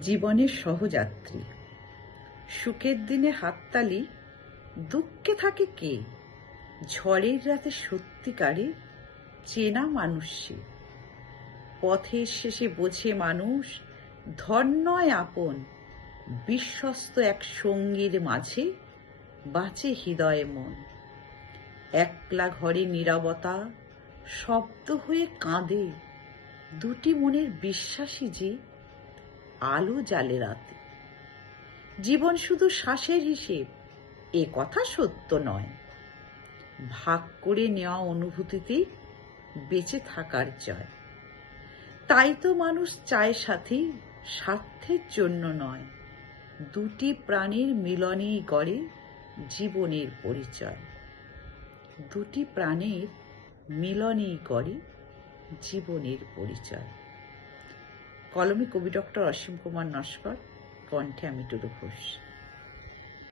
জীবনের সহযাত্রী। সুখের দিনে হাততালি, দুঃখে থাকে কে? ঝড়ের রাতে সত্যিকারে চেনা মানুষ সে। পথের শেষে বোঝে মানুষ ধন নয় আপন, বিশ্বস্ত এক সঙ্গীর মাঝে বাঁচে হৃদয়ে মন। একলা ঘরে নীরবতা শব্দ হয়ে কাঁদে, দুটি মনের বিশ্বাসী যে আলো জ্বালে রাতে। জীবন শুধু শ্বাসের হিসেব, এ কথা সত্য নয়। ভাগ করে নেওয়া অনুভূতিতে বেঁচে থাকার জয়। তাই তো মানুষ চায় সাথী, স্বার্থের জন্য নয়। দুটি প্রাণীর মিলনেই গড়ে জীবনের পরিচয়। দুটি প্রাণের মিলনেই গড়ে জীবনের পরিচয়। কলমে কবি ডক্টর অসীম কুমার নস্কর, কণ্ঠে আমি টুলু ঘোষ।